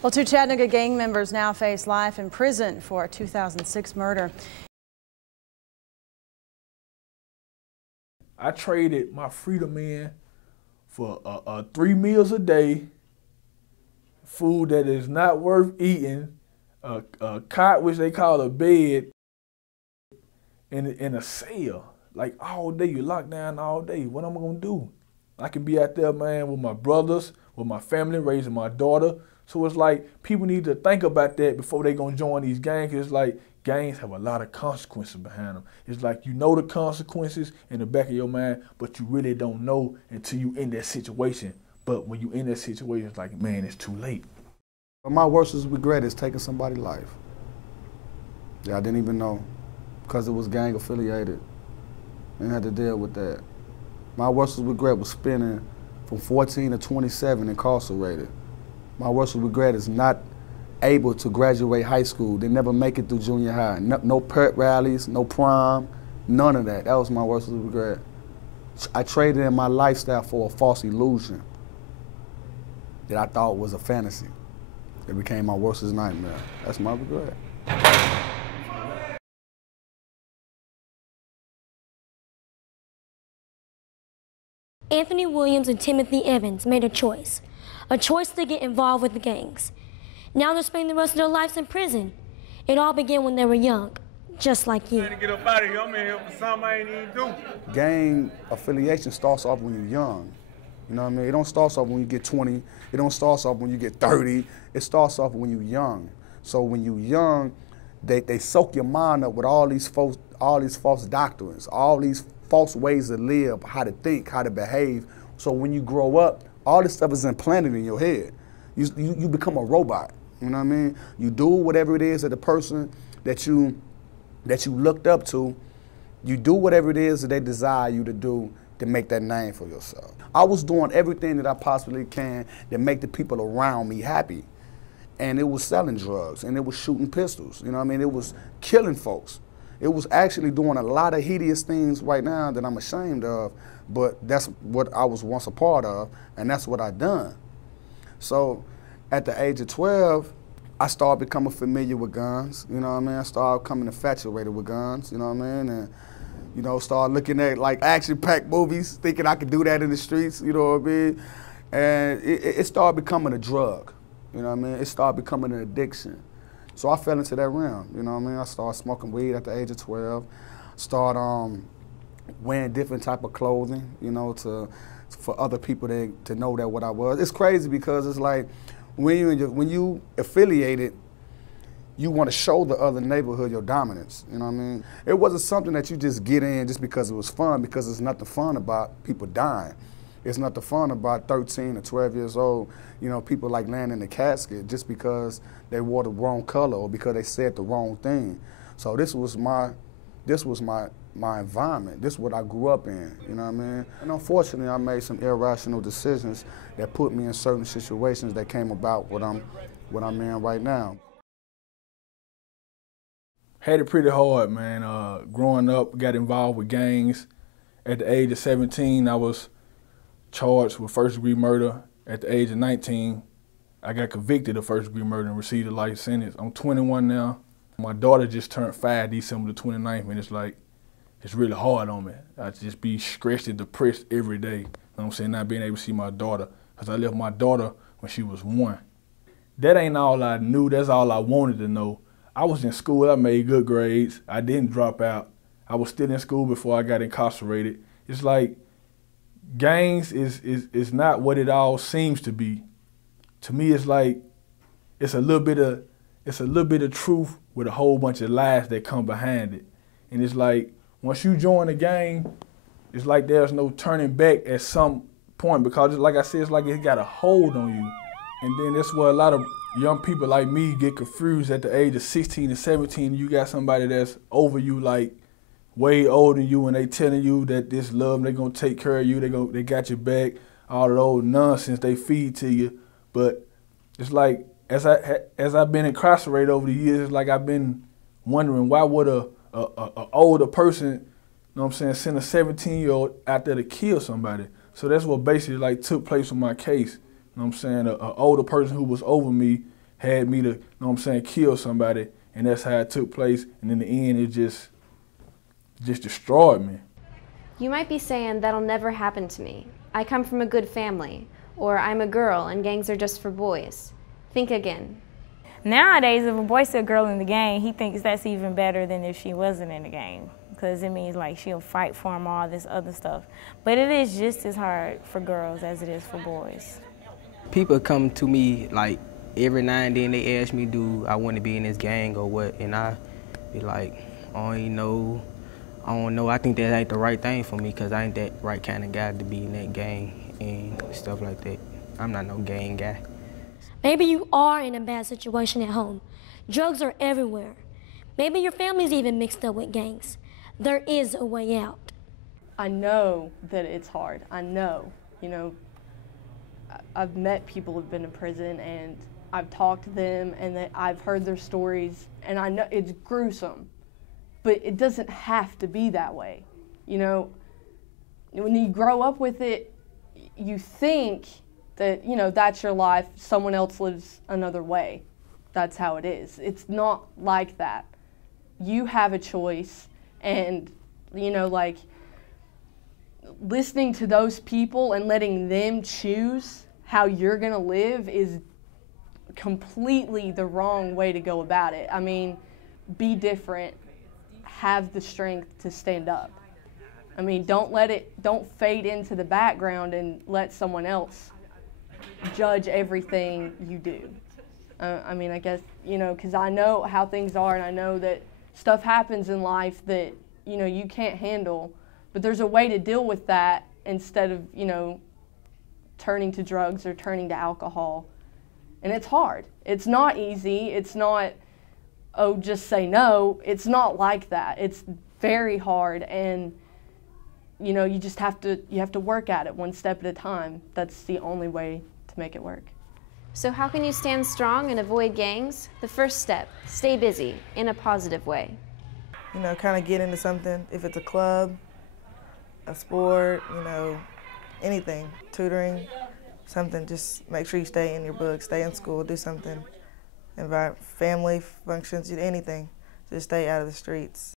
Well, two Chattanooga gang members now face life in prison for a 2006 murder. I traded my freedom in for 3 meals a day, food that is not worth eating, a cot, which they call a bed, in a cell. Like all day, you locked down all day. What am I gonna do? I can be out there, man, with my brothers, with my family, raising my daughter. So it's like people need to think about that before they gonna join these gangs. It's like gangs have a lot of consequences behind them. It's like you know the consequences in the back of your mind, but you really don't know until you in that situation. But when you in that situation, it's like, man, it's too late. My worst regret is taking somebody's life. Yeah, I didn't even know, because it was gang affiliated and had to deal with that. My worst regret was spending from 14 to 27 incarcerated. My worst regret is not able to graduate high school. They never make it through junior high. No pep rallies, no prom, none of that. That was my worst regret. I traded in my lifestyle for a false illusion that I thought was a fantasy. It became my worst nightmare. That's my regret. Anthony Williams and Timothy Evans made a choice to get involved with the gangs. Now they're spending the rest of their lives in prison. It all began when they were young, just like you. Get up out of here. I'm in here for something I ain't even do. Gang affiliation starts off when you're young. You know what I mean? It don't start off when you get 20. It don't start off when you get 30. It starts off when you're young. So when you're young, they soak your mind up with all these false doctrines, all these false ways to live, how to think, how to behave. So when you grow up, all this stuff is implanted in your head. You become a robot. You know what I mean? You do whatever it is that the person that you looked up to, you do whatever it is that they desire you to do to make that name for yourself. I was doing everything that I possibly can to make the people around me happy. And it was selling drugs, and it was shooting pistols. You know what I mean? It was killing folks. It was actually doing a lot of hideous things right now that I'm ashamed of, but that's what I was once a part of, and that's what I done. So at the age of 12, I started becoming familiar with guns, you know what I mean? I started becoming infatuated with guns, you know what I mean? And, you know, started looking at like action-packed movies, thinking I could do that in the streets, you know what I mean? And it started becoming a drug, you know what I mean? It started becoming an addiction. So I fell into that realm, you know what I mean? I started smoking weed at the age of 12, started wearing different type of clothing, you know, for other people to know that what I was. It's crazy because it's like when you affiliated, you want to show the other neighborhood your dominance, you know what I mean? It wasn't something that you just get in just because it was fun, because there's nothing fun about people dying. It's nothing fun about 13 or 12 years old, you know, people like laying in the casket just because they wore the wrong color or because they said the wrong thing. So this was my environment. This is what I grew up in, you know what I mean? And unfortunately, I made some irrational decisions that put me in certain situations that came about what I'm in right now. Had it pretty hard, man. Growing up, got involved with gangs. At the age of 17, I was charged with first-degree murder. At the age of 19, I got convicted of first-degree murder and received a life sentence. I'm 21 now. My daughter just turned 5 December the 29th, and it's like, it's really hard on me. I just be stressed and depressed every day. You know what I'm saying? Not being able to see my daughter, because I left my daughter when she was 1. That ain't all I knew. That's all I wanted to know. I was in school. I made good grades. I didn't drop out. I was still in school before I got incarcerated. It's like gangs is not what it all seems to be. To me, it's like it's a little bit of truth with a whole bunch of lies that come behind it. And it's like once you join a gang, it's like there's no turning back at some point, because like I said, it's like it got a hold on you. And then that's where a lot of young people like me get confused at the age of 16 and 17. You got somebody that's over you, like way older than you, and they telling you that this love, they gonna take care of you, they got your back, all of those nonsense they feed to you. But it's like as I've been incarcerated over the years, it's like I've been wondering, why would a older person, you know what I'm saying, send a 17-year-old out there to kill somebody? So that's what basically like took place with my case. You know what I'm saying? An older person who was over me had me to, you know what I'm saying, kill somebody, and that's how it took place. And in the end, it just destroyed me. You might be saying, that'll never happen to me. I come from a good family. Or I'm a girl and gangs are just for boys. Think again. Nowadays, if a boy sees a girl in the gang, he thinks that's even better than if she wasn't in the gang, because it means like she'll fight for him, all this other stuff. But it is just as hard for girls as it is for boys. People come to me like every now and then, they ask me, do I want to be in this gang or what? And I be like, I don't know. I think that ain't the right thing for me, because I ain't that right kind of guy to be in that gang and stuff like that. I'm not no gang guy. Maybe you are in a bad situation at home. Drugs are everywhere. Maybe your family's even mixed up with gangs. There is a way out. I know that it's hard. I know. You know, I've met people who've been in prison, and I've talked to them, and I've heard their stories, and I know it's gruesome. But it doesn't have to be that way. You know, when you grow up with it, you think that, you know, that's your life, someone else lives another way. That's how it is. It's not like that. You have a choice, and, you know, like, listening to those people and letting them choose how you're gonna live is completely the wrong way to go about it. I mean, be different, have the strength to stand up. I mean, don't fade into the background and let someone else judge everything you do. I mean, I guess, you know, because I know how things are, and I know that stuff happens in life that, you know, you can't handle, but there's a way to deal with that instead of, you know, turning to drugs or turning to alcohol. And it's hard. It's not easy. It's not, oh, just say no. It's not like that. It's very hard, and, you know, you just have to work at it one step at a time. That's the only way to make it work. So how can you stand strong and avoid gangs? The first step, stay busy in a positive way. You know, kind of get into something, if it's a club, a sport, you know, anything, tutoring, something. Just make sure you stay in your book, stay in school, do something, invite family functions, anything. Just stay out of the streets.